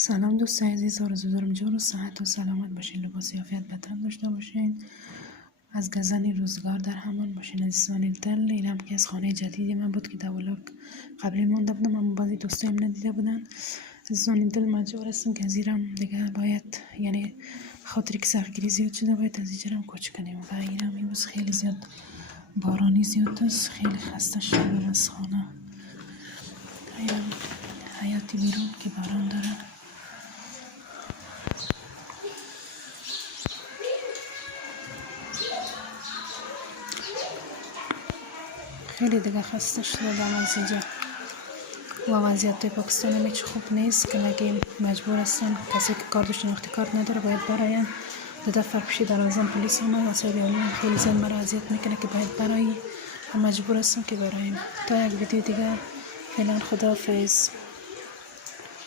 سلام دوستان عزیز، آرزو دارم جور و صحت و سلامت باشین، لباس عافیت بدن داشته باشین، از گزن روزگار در همان باشین. عزیزان دل، اینم که از خانه جدیدی من بود که در ولاک قبلی مونده بودم، اما بعضی دوستایم ندیده بودن. عزیزان دل، مجبور هستم که ازیرم دیگه باید، یعنی خاطری که سختگیری زیاد شده باید از اینجرم کوچ کنیم و اینم امروز خیلی زیاد بارانی زیاد است، خیلی خسته شدم از خانه. اینم حیاتی بیرون که باران داره. خیلی دیگه خسته شدم از اینجا و وضعیت پاکستان هم هیچ خوب نیست که نگیم مجبور هستن کسی که کار داشته وقتی کار نداره باید براین. دو دفعه پیشی در ازم پلیس اومد، وسایل علوم خیلی زن مرا اذیت میکنه که باید برایی و مجبور هستم که برایم. تا یک ویدیو دیگه، فعلا خداحافظ.